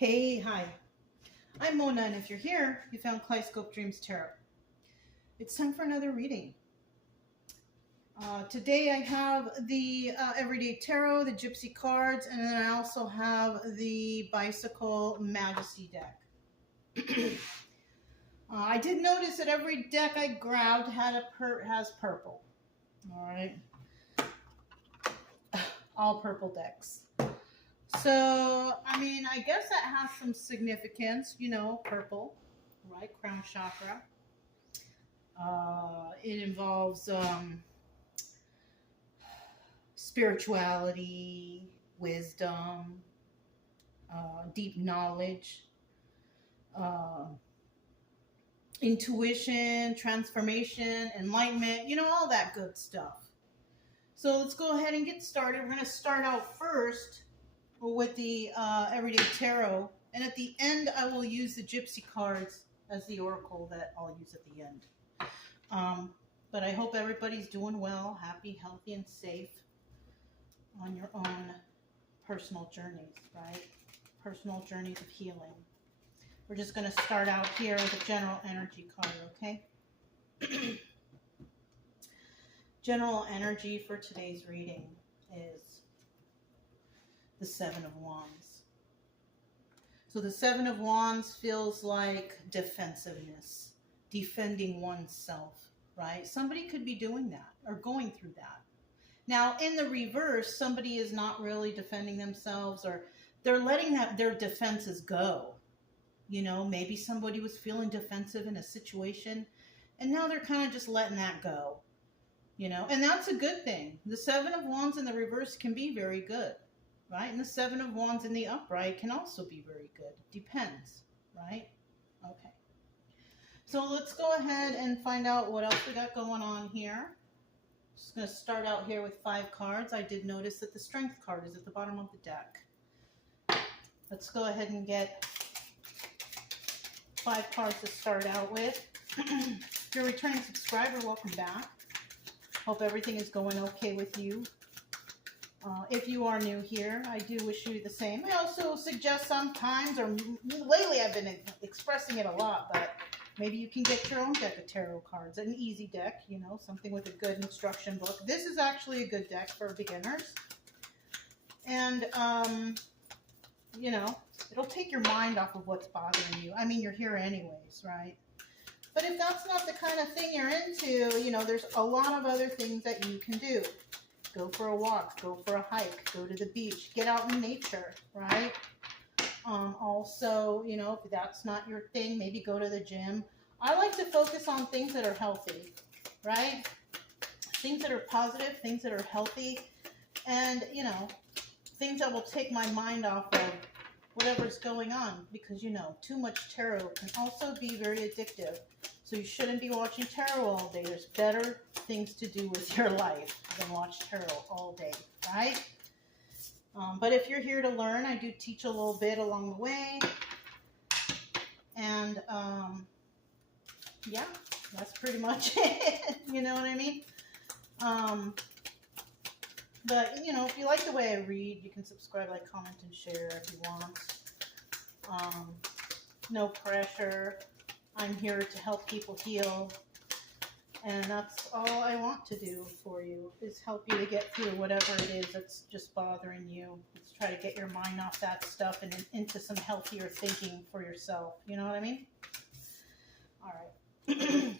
Hey, hi. I'm Mona, and if you're here, you found Kaleidoscope Dreams Tarot. It's time for another reading. Today I have the Everyday Tarot, the Gypsy cards, and then I also have the Bicycle Majesty deck. I did notice that every deck I grabbed has purple. All right, all purple decks. So, I guess that has some significance, purple, right? Crown chakra. It involves spirituality, wisdom, deep knowledge, uh, intuition, transformation, enlightenment, all that good stuff. So let's go ahead and get started. We're going to start out first with the Everyday Tarot. And at the end, I will use the Gypsy cards as the oracle that I'll use at the end. But I hope everybody's doing well, happy, healthy, and safe on your own personal journeys, right? Personal journeys of healing. We're just going to start out here with a general energy card, okay? General energy for today's reading is the Seven of Wands. So the Seven of Wands feels like defensiveness, defending oneself, right? Somebody could be doing that or going through that. Now, in the reverse, somebody is not really defending themselves, or they're letting their defenses go. Maybe somebody was feeling defensive in a situation, and now they're kind of just letting that go. And that's a good thing. The Seven of Wands in the reverse can be very good, right? And the Seven of Wands in the upright can also be very good. Depends, right? Okay. So let's go ahead and find out what else we got going on here. Just going to start out here with 5 cards. I did notice that the Strength card is at the bottom of the deck. Let's go ahead and get 5 cards to start out with. If you're a returning subscriber, welcome back. Hope everything is going okay with you. If you are new here, I do wish you the same. I also suggest sometimes, or lately I've been expressing it a lot, but maybe you can get your own deck of tarot cards, an easy deck, something with a good instruction book. This is actually a good deck for beginners. And, it'll take your mind off of what's bothering you. You're here anyways, right? But if that's not the kind of thing you're into, there's a lot of other things that you can do. Go for a walk, go for a hike, go to the beach, get out in nature, right? Also, if that's not your thing, maybe go to the gym. I like to focus on things that are healthy, right? Things that are positive, things that are healthy, and, things that will take my mind off of whatever's going on, because, too much tarot can also be very addictive. So you shouldn't be watching tarot all day. There's better things to do with your life than watch tarot all day, right? But if you're here to learn, I do teach a little bit along the way. And, yeah, that's pretty much it. You know what I mean? But, if you like the way I read, you can subscribe, like, comment, and share if you want. No pressure. I'm here to help people heal. And that's all I want to do for you, is help you to get through whatever it is that's just bothering you. Let's try to get your mind off that stuff and into some healthier thinking for yourself. You know what I mean? All right.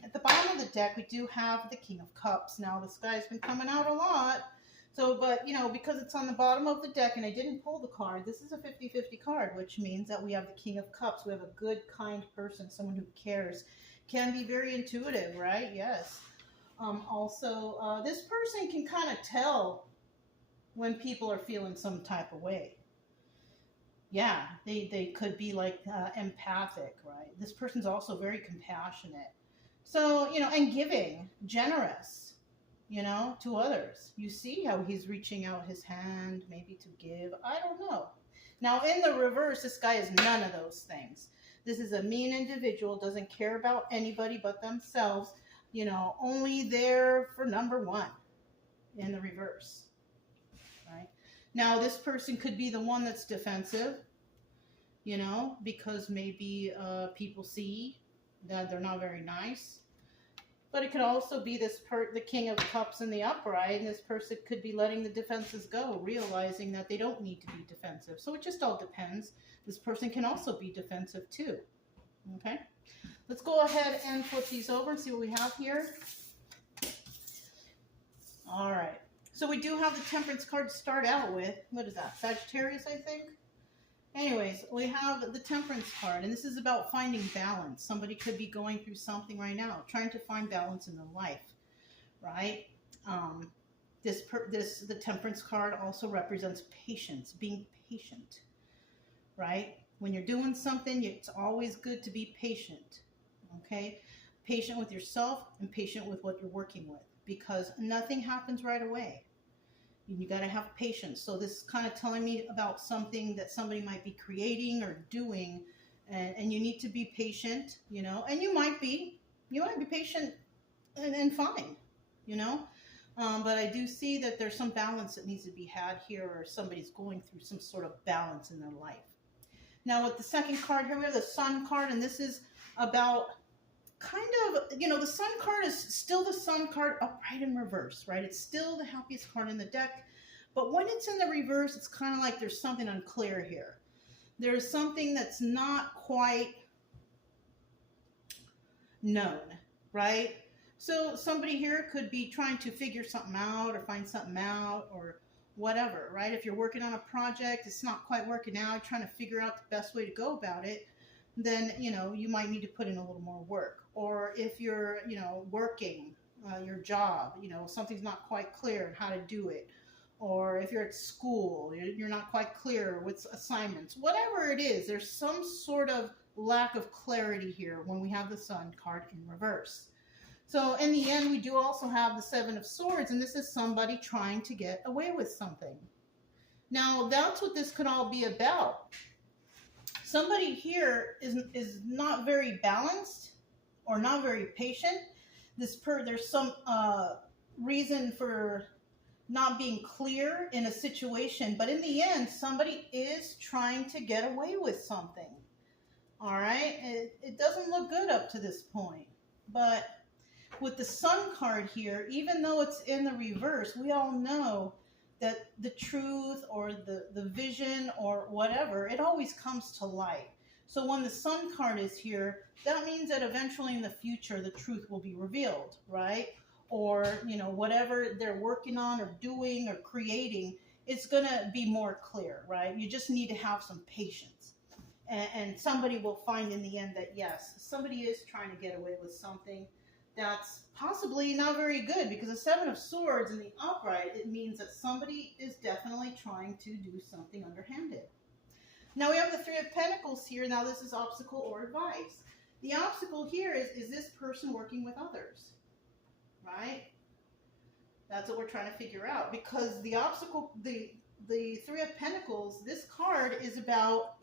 At the bottom of the deck, we do have the King of Cups. Now, this guy's been coming out a lot. So, but, because it's on the bottom of the deck and I didn't pull the card, this is a 50-50 card, which means that we have the King of Cups. We have a good, kind person, someone who cares. Can be very intuitive, right? Yes. Also, this person can kind of tell when people are feeling some type of way. Yeah, they could be like empathic, right? This person's also very compassionate. So, and giving, generous, to others. You see how he's reaching out his hand, maybe to give. I don't know. Now, in the reverse, this guy is none of those things. This is a mean individual, doesn't care about anybody but themselves, only there for number one in the reverse, right? Now, this person could be the one that's defensive. you know, because maybe people see that they're not very nice. But it could also be the King of Cups in the upright, and this person could be letting the defenses go, realizing that they don't need to be defensive. So it just all depends. This person can also be defensive too. Okay, let's go ahead and flip these over and see what we have here. All right, so we do have the Temperance card to start out with. What is that, Sagittarius, I think? Anyways, we have the Temperance card, and this is about finding balance. Somebody could be going through something right now, trying to find balance in their life, right? The Temperance card also represents patience, being patient, right? When you're doing something, it's always good to be patient, okay? Patient with yourself and patient with what you're working with, because nothing happens right away. You got to have patience. So this is kind of telling me about something that somebody might be creating or doing, and you need to be patient, you know, and you might be patient and fine, you know, but I do see that there's some balance that needs to be had here, or somebody's going through some sort of balance in their life. Now with the second card here, we have the Sun card, and this is about kind of, you know, the Sun card is still the Sun card upright in reverse, right? It's still the happiest card in the deck, but when it's in the reverse, it's kind of like there's something unclear here. There's something that's not quite known, right? So somebody here could be trying to figure something out or find something out or whatever, right? If you're working on a project, it's not quite working out, trying to figure out the best way to go about it, then, you know, you might need to put in a little more work. Or if you're, you know, working your job, you know, something's not quite clear on how to do it. Or if you're at school, you're not quite clear with assignments. Whatever it is, there's some sort of lack of clarity here when we have the Sun card in reverse. So in the end, we do also have the Seven of Swords, and this is somebody trying to get away with something. Now, that's what this could all be about. Somebody here is not very balanced or not very patient. There's some reason for not being clear in a situation, but in the end, somebody is trying to get away with something. All right, it doesn't look good up to this point, but with the Sun card here, even though it's in the reverse, we all know that the truth or the vision or whatever, it always comes to light. So when the Sun card is here, that means that eventually in the future, the truth will be revealed, right? Or, you know, whatever they're working on or doing or creating, it's going to be more clear, right? You just need to have some patience. And somebody will find in the end that, yes, somebody is trying to get away with something that's possibly not very good, because the Seven of Swords in the upright, it means that somebody is definitely trying to do something underhanded. Now we have the Three of Pentacles here. Now this is obstacle or advice. The obstacle here is this person working with others, right? That's what we're trying to figure out, because the obstacle, the Three of Pentacles, this card is about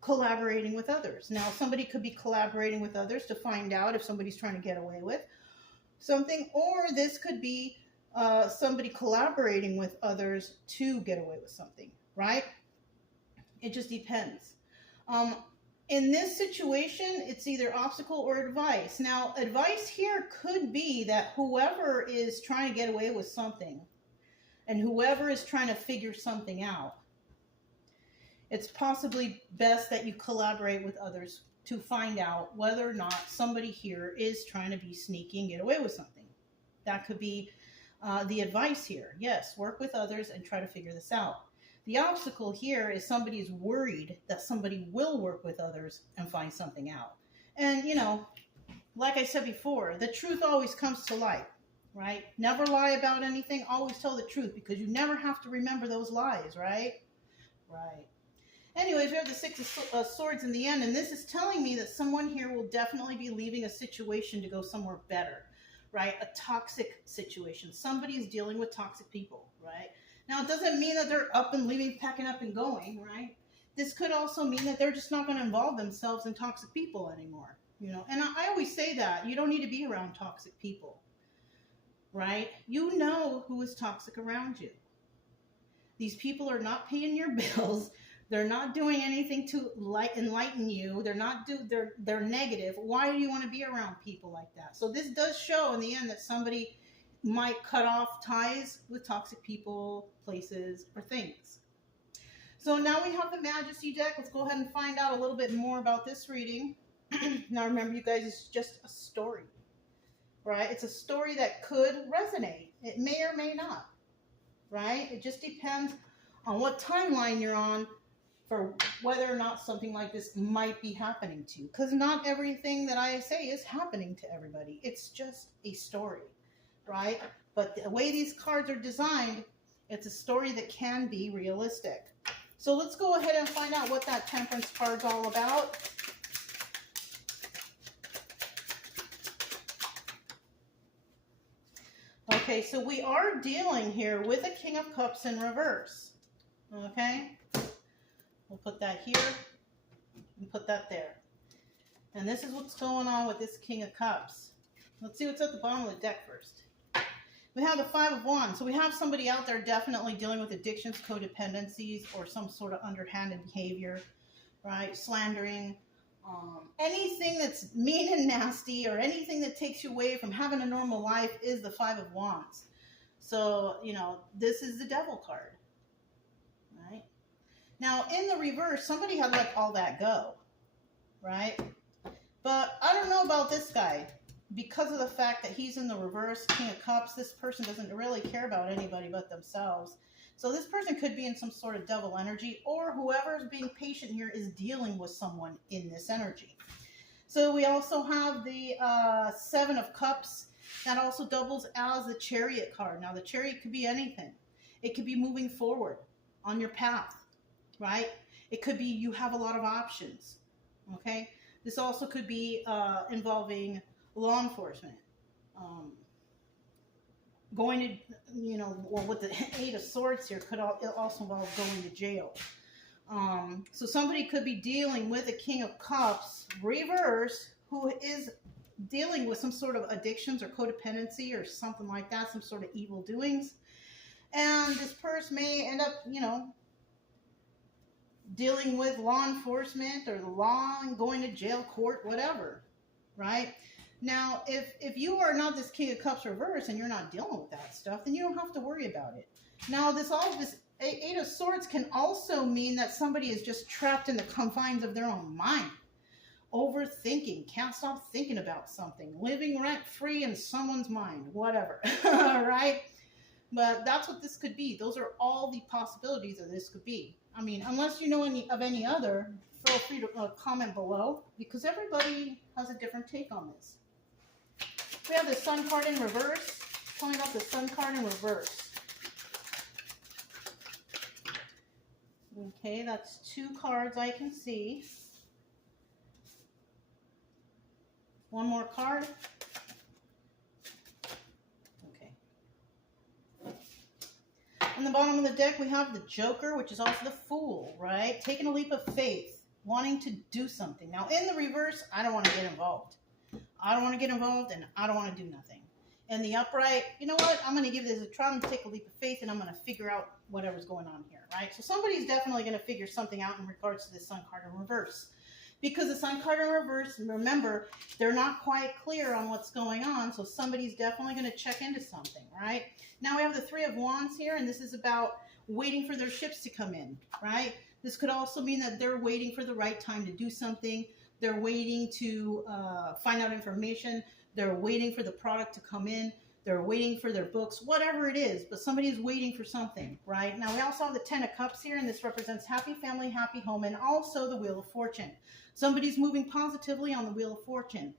collaborating with others. Now, somebody could be collaborating with others to find out if somebody's trying to get away with something, or this could be somebody collaborating with others to get away with something, right? It just depends. In this situation, it's either obstacle or advice. Now, advice here could be that whoever is trying to get away with something and whoever is trying to figure something out, it's possibly best that you collaborate with others to find out whether or not somebody here is trying to be sneaky and get away with something. That could be the advice here. Yes, work with others and try to figure this out. The obstacle here is somebody is worried that somebody will work with others and find something out. And, you know, like I said before, the truth always comes to light, right? Never lie about anything. Always tell the truth, because you never have to remember those lies, right? Right. Anyways, we have the Six of Swords in the end, and this is telling me that someone here will definitely be leaving a situation to go somewhere better, right? A toxic situation. Somebody is dealing with toxic people, right? Now, it doesn't mean that they're up and leaving, packing up and going, right? This could also mean that they're just not going to involve themselves in toxic people anymore, you know? And I always say that. You don't need to be around toxic people, right? You know who is toxic around you. These people are not paying your bills, They're not doing anything to enlighten you. They're negative. Why do you want to be around people like that? So this does show in the end that somebody might cut off ties with toxic people, places, or things. So now we have the Majesty deck. Let's go ahead and find out a little bit more about this reading. Now remember, you guys, it's just a story, right? It's a story that could resonate. It may or may not, right? It just depends on what timeline you're on for whether or not something like this might be happening to you. Because not everything that I say is happening to everybody. It's just a story, right? But the way these cards are designed, it's a story that can be realistic. So let's go ahead and find out what that Temperance card's all about. Okay, so we are dealing here with a King of Cups in reverse. Okay, we'll put that here and put that there. And this is what's going on with this King of Cups. Let's see what's at the bottom of the deck first. We have the Five of Wands. So we have somebody out there definitely dealing with addictions, codependencies, or some sort of underhanded behavior, right? Slandering. Anything that's mean and nasty, or anything that takes you away from having a normal life, is the Five of Wands. So, you know, this is the Devil card, right? Now, in the reverse, somebody had let all that go, right? But I don't know about this guy. Because of the fact that he's in the reverse, King of Cups, this person doesn't really care about anybody but themselves. So this person could be in some sort of devil energy, or whoever's being patient here is dealing with someone in this energy. So we also have the Seven of Cups. That also doubles as the Chariot card. Now the Chariot could be anything. It could be moving forward on your path, right? It could be you have a lot of options, okay? This also could be involving law enforcement, going to, you know, well, with the Eight of Swords here, could also involve going to jail. So somebody could be dealing with a King of Cups reverse who is dealing with some sort of addictions or codependency or something like that, some sort of evil doings. And this person may end up, you know, dealing with law enforcement or the law and going to jail, court, whatever, right? Now, if you are not this King of Cups reverse and you're not dealing with that stuff, then you don't have to worry about it. Now, this Eight of Swords can also mean that somebody is just trapped in the confines of their own mind. Overthinking, can't stop thinking about something, living rent-free in someone's mind, whatever, right? But that's what this could be. Those are all the possibilities that this could be. I mean, unless you know any other, feel free to comment below, because everybody has a different take on this. We have the Sun card in reverse. Pulling up the Sun card in reverse. Okay, that's two cards I can see. One more card. Okay. On the bottom of the deck, we have the Joker, which is also the Fool, right? Taking a leap of faith, wanting to do something. Now, in the reverse, I don't want to get involved. I don't want to get involved, and I don't want to do nothing. In the upright, you know what? I'm going to give this a try. I'm going to take a leap of faith, and I'm going to figure out whatever's going on here, right? So somebody's definitely going to figure something out in regards to the Sun card in reverse. Because the Sun card in reverse, remember, they're not quite clear on what's going on, so somebody's definitely going to check into something, right? Now we have the Three of Wands here, and this is about waiting for their ships to come in, right? This could also mean that they're waiting for the right time to do something. They're waiting to find out information. They're waiting for the product to come in. They're waiting for their books, whatever it is, but somebody's waiting for something, right? Now, we also have the Ten of Cups here, and this represents happy family, happy home, and also the Wheel of Fortune. Somebody's moving positively on the Wheel of Fortune.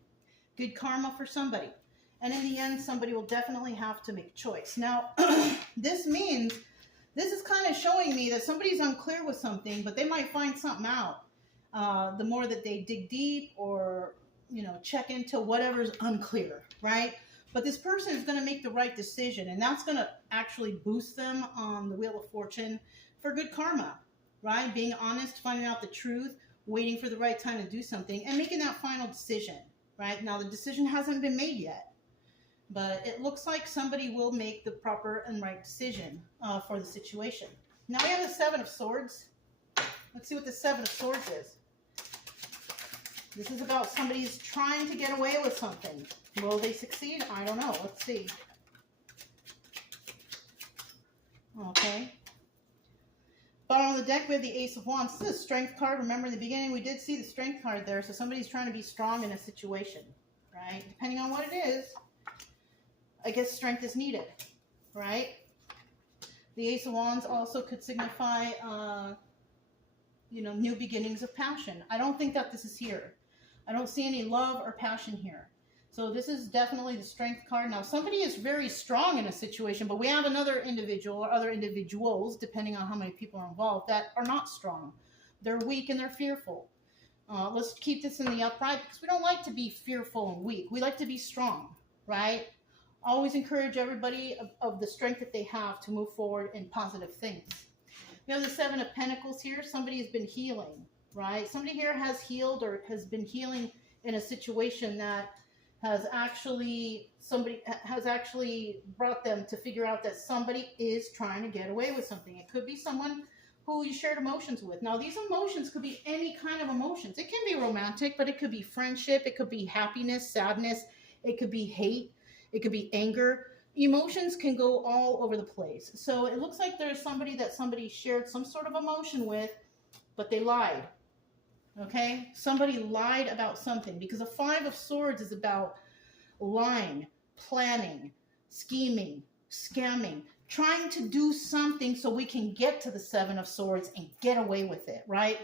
Good karma for somebody. And in the end, somebody will definitely have to make a choice. Now, this means, this is kind of showing me that somebody's unclear with something, but they might find something out. The more that they dig deep or, you know, check into whatever's unclear, right? But this person is going to make the right decision, and that's going to actually boost them on the Wheel of Fortune for good karma, right? Being honest, finding out the truth, waiting for the right time to do something, and making that final decision, right? Now, the decision hasn't been made yet, but it looks like somebody will make the proper and right decision for the situation. Now we have the Seven of Swords. Let's see what the Seven of Swords is. This is about somebody's trying to get away with something. Will they succeed? I don't know. Let's see. Okay. Bottom of the deck, we have the Ace of Wands. This is a strength card. Remember, in the beginning, we did see the strength card there. So somebody's trying to be strong in a situation, right? Depending on what it is, I guess strength is needed, right? The Ace of Wands also could signify, you know, new beginnings of passion. I don't think that this is here. I don't see any love or passion here. So this is definitely the strength card. Now, somebody is very strong in a situation, but we have another individual or other individuals, depending on how many people are involved, that are not strong. They're weak and they're fearful. Let's keep this in the upright because we don't like to be fearful and weak. We like to be strong, right? Always encourage everybody of the strength that they have to move forward in positive things. We have the Seven of Pentacles here. Somebody has been healing, right? Somebody here has healed or has been healing in a situation that has actually brought them to figure out that somebody is trying to get away with something. It could be someone who you shared emotions with. Now, these emotions could be any kind of emotions. It can be romantic, but it could be friendship. It could be happiness, sadness. It could be hate. It could be anger. Emotions can go all over the place. So it looks like there's somebody that somebody shared some sort of emotion with, but they lied. Okay? Somebody lied about something because the Five of Swords is about lying, planning, scheming, scamming, trying to do something so we can get to the Seven of Swords and get away with it, right?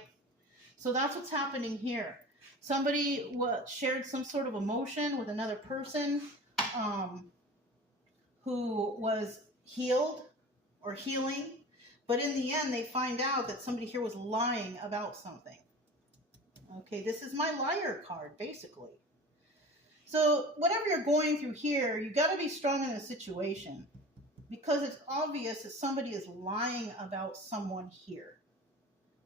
So that's what's happening here. Somebody shared some sort of emotion with another person who was healed or healing, but in the end, they find out that somebody here was lying about something. Okay, this is my liar card, basically. So whatever you're going through here, you got to be strong in a situation because it's obvious that somebody is lying about someone here.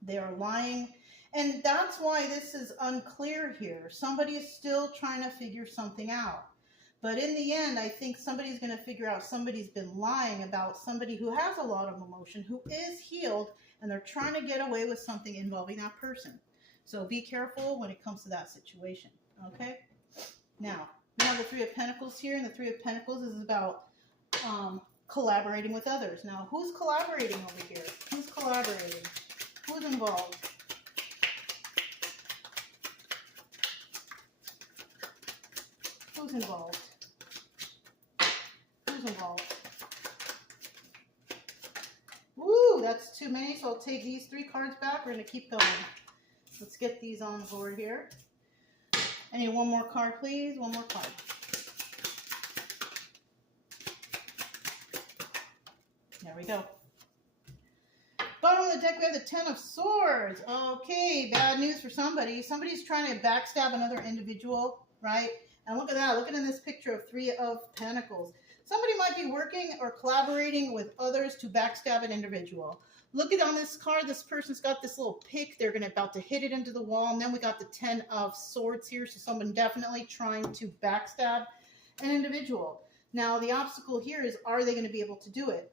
They are lying, and that's why this is unclear here. Somebody is still trying to figure something out. But in the end, I think somebody's going to figure out somebody's been lying about somebody who has a lot of emotion, who is healed, and they're trying to get away with something involving that person. So be careful when it comes to that situation, okay? Now, we have the Three of Pentacles here, and the Three of Pentacles is about collaborating with others. Now, who's collaborating over here? Who's collaborating? Who's involved? Who's involved? Who's involved? Woo, that's too many, so I'll take these three cards back. We're going to keep going. Let's get these on board here. I need one more card, please. One more card. There we go. Bottom of the deck, we have the Ten of Swords. Okay, bad news for somebody. Somebody's trying to backstab another individual, right? And look at that. Look at in this picture of Three of Pentacles. Somebody might be working or collaborating with others to backstab an individual. Look at on this card, this person's got this little pick. They're about to hit it into the wall. And then we got the Ten of Swords here. So someone definitely trying to backstab an individual. Now, the obstacle here is, are they going to be able to do it?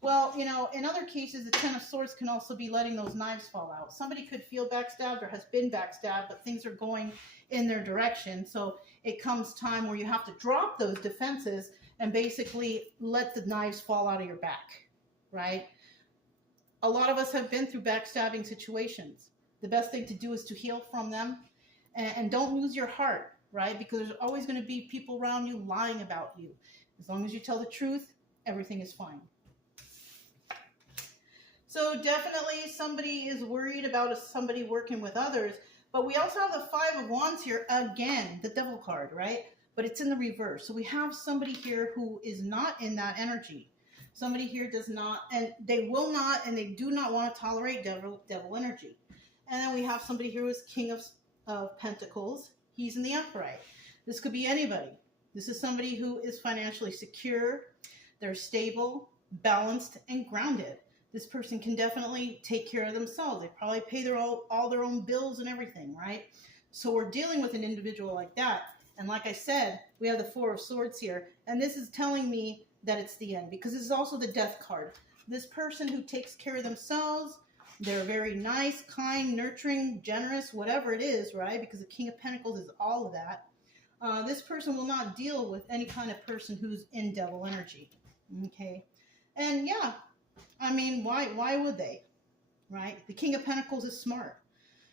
Well, you know, in other cases, the Ten of Swords can also be letting those knives fall out. Somebody could feel backstabbed or has been backstabbed, but things are going in their direction. So it comes time where you have to drop those defenses and basically let the knives fall out of your back, right? A lot of us have been through backstabbing situations. The best thing to do is to heal from them and don't lose your heart, right? Because there's always going to be people around you lying about you. As long as you tell the truth, everything is fine. So definitely somebody is worried about somebody working with others, but we also have the Five of Wands here, again, the Devil card, right? But it's in the reverse. So we have somebody here who is not in that energy. Somebody here does not, and they will not, and they do not want to tolerate devil energy. And then we have somebody here who is King of Pentacles. He's in the upright. This could be anybody. This is somebody who is financially secure. They're stable, balanced, and grounded. This person can definitely take care of themselves. They probably pay all their own bills and everything, right? So we're dealing with an individual like that. And like I said, we have the Four of Swords here. And this is telling me that it's the end because this is also the Death card. This person who takes care of themselves, They're very nice, kind, nurturing, generous, whatever it is, right? Because the King of Pentacles is all of that. This person will not deal with any kind of person who's in devil energy, okay? And yeah, I mean, why would they, right? The King of Pentacles is smart,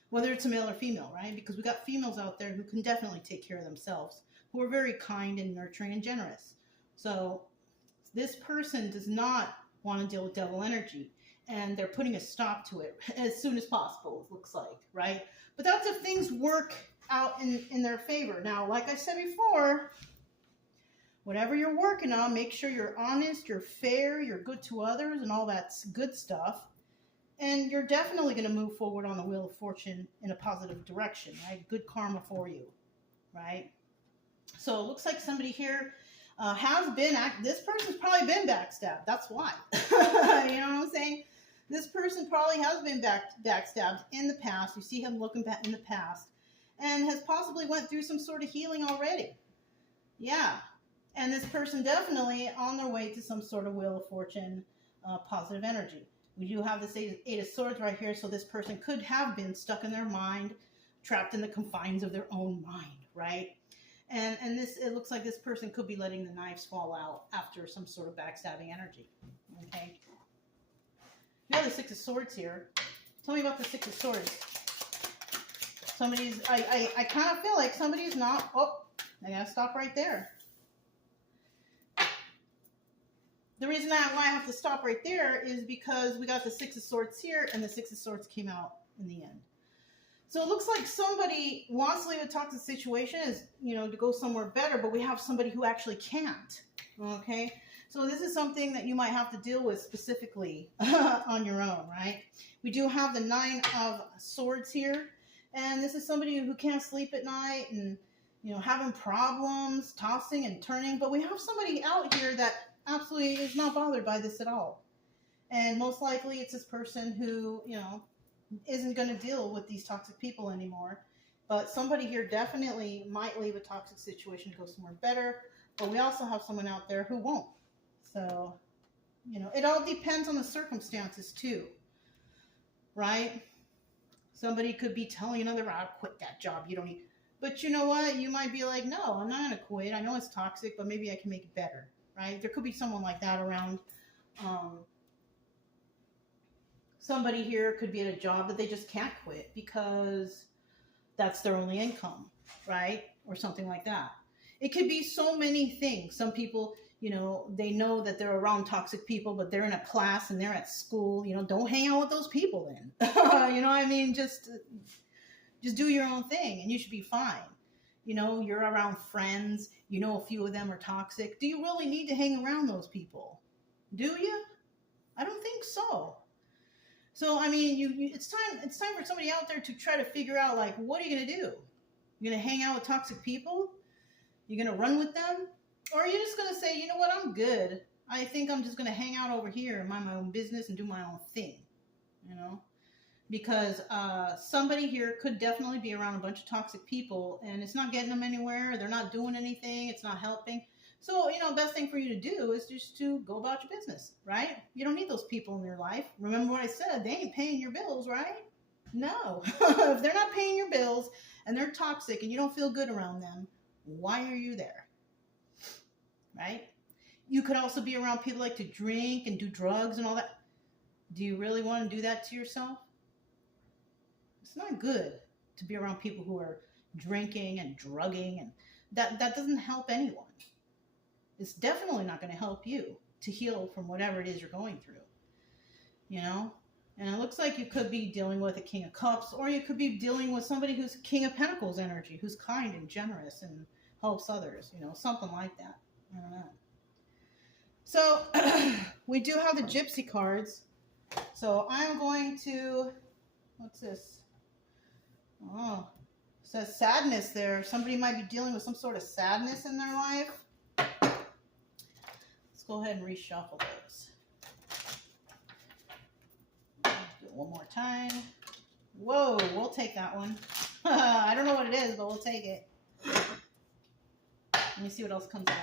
whether it's a male or female, right? Because we got females out there who can definitely take care of themselves, who are very kind and nurturing and generous. So this person does not want to deal with devil energy, and they're putting a stop to it as soon as possible, it looks like, right? But that's if things work out in their favor. Now, like I said before, whatever you're working on, make sure you're honest, you're fair, you're good to others, and all that good stuff. And you're definitely going to move forward on the Wheel of Fortune in a positive direction, right? Good karma for you, right? So it looks like somebody here has been, this person's probably been backstabbed. That's why. You know what I'm saying? This person probably has been backstabbed in the past. You see him looking back in the past and has possibly went through some sort of healing already. Yeah. And this person definitely on their way to some sort of Wheel of Fortune positive energy. We do have this Eight of Swords right here, so this person could have been stuck in their mind, trapped in the confines of their own mind, right? And this, it looks like this person could be letting the knives fall out after some sort of backstabbing energy, okay? We have the Six of Swords here. Tell me about the Six of Swords. Somebody's, I kind of feel like somebody's not, oh, I gotta stop right there. The reason why I have to stop right there is because we got the Six of Swords here, and the Six of Swords came out in the end. So it looks like somebody wants to leave a toxic situation, is, you know, to go somewhere better, but we have somebody who actually can't, okay? So this is something that you might have to deal with specifically on your own, right? We do have the Nine of Swords here, and this is somebody who can't sleep at night and, you know, having problems, tossing and turning, but we have somebody out here that absolutely is not bothered by this at all. And most likely it's this person who, you know, isn't going to deal with these toxic people anymore. But somebody here definitely might leave a toxic situation to go somewhere better. But we also have someone out there who won't. So, you know, it all depends on the circumstances too, right? Somebody could be telling another, I'll quit that job. You don't need. But you know what? You might be like, no, I'm not going to quit. I know it's toxic, but maybe I can make it better. Right? There could be someone like that around. Somebody here could be at a job that they just can't quit because that's their only income, right? Or something like that. It could be so many things. Some people, you know, they know that they're around toxic people, but they're in a class and they're at school. You know, don't hang out with those people then. You know what I mean? Just do your own thing and you should be fine. You know, you're around friends. You know, a few of them are toxic. Do you really need to hang around those people? Do you? I don't think so. So, I mean, it's time for somebody out there to try to figure out, like, what are you going to do? You're going to hang out with toxic people? You're going to run with them? Or are you just going to say, you know what, I'm good. I think I'm just going to hang out over here and mind my own business and do my own thing, you know? Because somebody here could definitely be around a bunch of toxic people and it's not getting them anywhere. They're not doing anything. It's not helping. So, you know, best thing for you to do is just to go about your business, right? You don't need those people in your life. Remember what I said, they ain't paying your bills, right? No. If they're not paying your bills and they're toxic and you don't feel good around them, why are you there? Right? You could also be around people like to drink and do drugs and all that. Do you really want to do that to yourself? It's not good to be around people who are drinking and drugging, and that doesn't help anyone. It's definitely not going to help you to heal from whatever it is you're going through, you know? And it looks like you could be dealing with a King of Cups, or you could be dealing with somebody who's King of Pentacles energy, who's kind and generous and helps others, you know, something like that. I don't know. So we do have the Gypsy cards. So I'm going to, what's this? Oh, it says sadness there. Somebody might be dealing with some sort of sadness in their life. Let's go ahead and reshuffle those. Do it one more time. Whoa, we'll take that one. I don't know what it is, but we'll take it. Let me see what else comes out.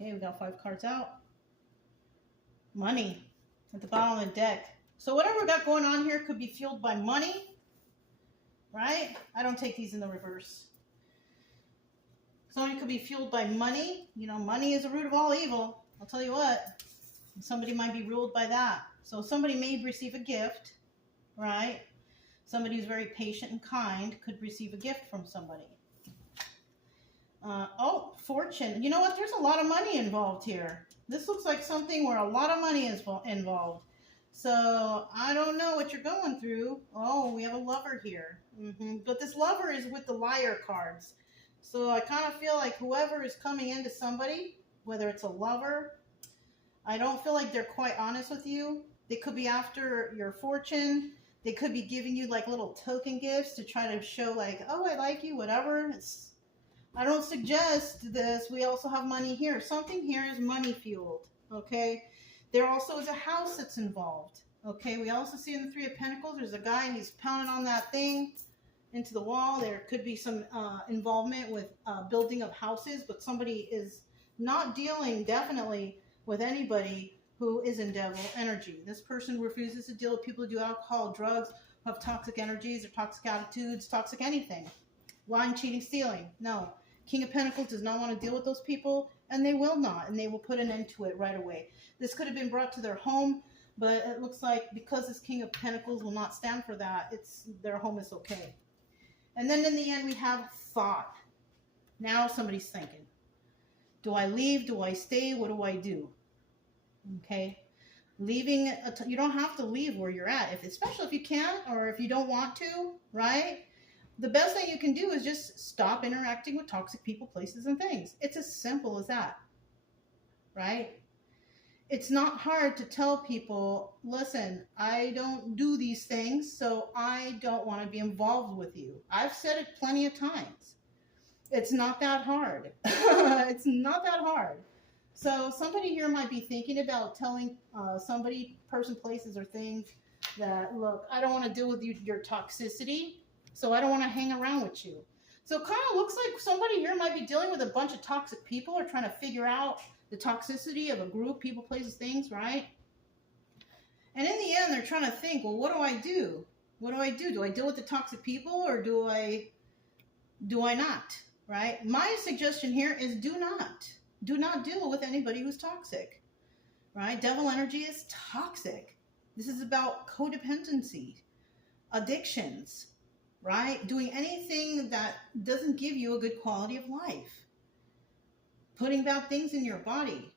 Okay, we got 5 cards out. Money at the bottom of the deck. So whatever we got going on here could be fueled by money, right? I don't take these in the reverse. Somebody could be fueled by money. You know, money is the root of all evil. I'll tell you what. Somebody might be ruled by that. So somebody may receive a gift, right? Somebody who's very patient and kind could receive a gift from somebody. Oh, fortune. You know what? There's a lot of money involved here. This looks like something where a lot of money is involved. So I don't know what you're going through. Oh, we have a lover here. But this lover is with the liar cards. So I kind of feel like whoever is coming into somebody, whether it's a lover, I don't feel like they're quite honest with you. They could be after your fortune. They could be giving you like little token gifts to try to show like, oh, I like you, whatever. I don't suggest this. We also have money here. Something here is money fueled, okay? There also is a house that's involved, okay? We also see in the 3 of Pentacles, there's a guy and he's pounding on that thing into the wall. There could be some involvement with building of houses, but somebody is not dealing definitely with anybody who is in devil energy. This person refuses to deal with people who do alcohol, drugs, who have toxic energies or toxic attitudes, toxic anything. Lying, cheating, stealing. No. King of Pentacles does not want to deal with those people, and they will not, and they will put an end to it right away. This could have been brought to their home, but it looks like because this King of Pentacles will not stand for that, their home is okay. And then in the end, we have thought. Now somebody's thinking, do I leave? Do I stay? What do I do? Okay. Leaving, you don't have to leave where you're at, especially if you can't or if you don't want to, right? The best thing you can do is just stop interacting with toxic people, places, and things. It's as simple as that, right? It's not hard to tell people, listen, I don't do these things, so I don't want to be involved with you. I've said it plenty of times. It's not that hard. It's not that hard. So somebody here might be thinking about telling somebody, person, places, or things that, look, I don't want to deal with your toxicity. So I don't want to hang around with you. So it kind of looks like somebody here might be dealing with a bunch of toxic people or trying to figure out the toxicity of a group, people, places, things, right? And in the end, they're trying to think, well, what do I do? What do I do? Do I deal with the toxic people or do I not, right? My suggestion here is do not. Do not deal with anybody who's toxic, right? Devil energy is toxic. This is about codependency, addictions, right? Doing anything that doesn't give you a good quality of life. Putting bad things in your body,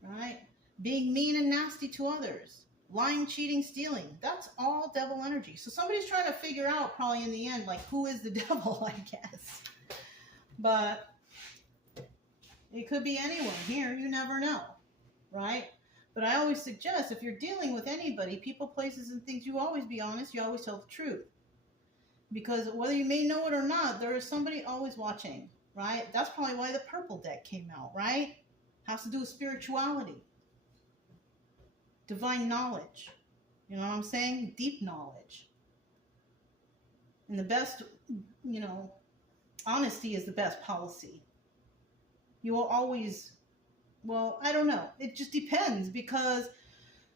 right? Being mean and nasty to others. Lying, cheating, stealing. That's all devil energy. So somebody's trying to figure out probably in the end, like, who is the devil, I guess. But it could be anyone here. You never know, right? But I always suggest if you're dealing with anybody, people, places, and things, you always be honest. You always tell the truth. Because whether you may know it or not, there is somebody always watching, right? That's probably why the purple deck came out, right? Has to do with spirituality. Divine knowledge. You know what I'm saying? Deep knowledge. And the best, honesty is the best policy. You will always, well, I don't know. It just depends because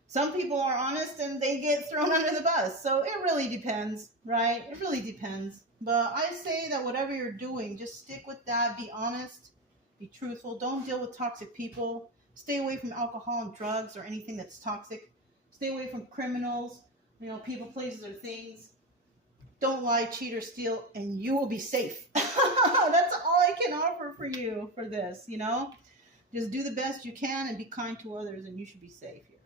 some people are honest and they get thrown under the bus. So it really depends, right? It really depends. But I say that whatever you're doing, just stick with that. Be honest. Be truthful. Don't deal with toxic people. Stay away from alcohol and drugs or anything that's toxic. Stay away from criminals, people, places, or things. Don't lie, cheat, or steal, and you will be safe. That's all I can offer for you for this, Just do the best you can and be kind to others, and you should be safe here.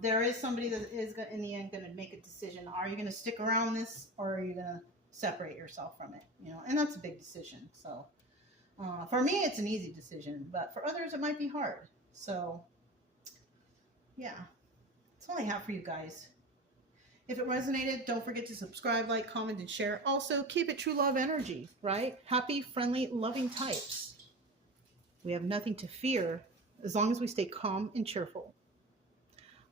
There is somebody that is, in the end, going to make a decision. Are you going to stick around this or are you going to separate yourself from it? And that's a big decision. So for me, it's an easy decision, but for others, it might be hard. So yeah, that's all I have for you guys. If it resonated, don't forget to subscribe, like, comment, and share. Also, keep it true love energy, right? Happy, friendly, loving types. We have nothing to fear as long as we stay calm and cheerful.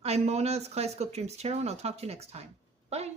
I'm Mona, it's Kaleidoscope Dreams Tarot, and I'll talk to you next time. Bye.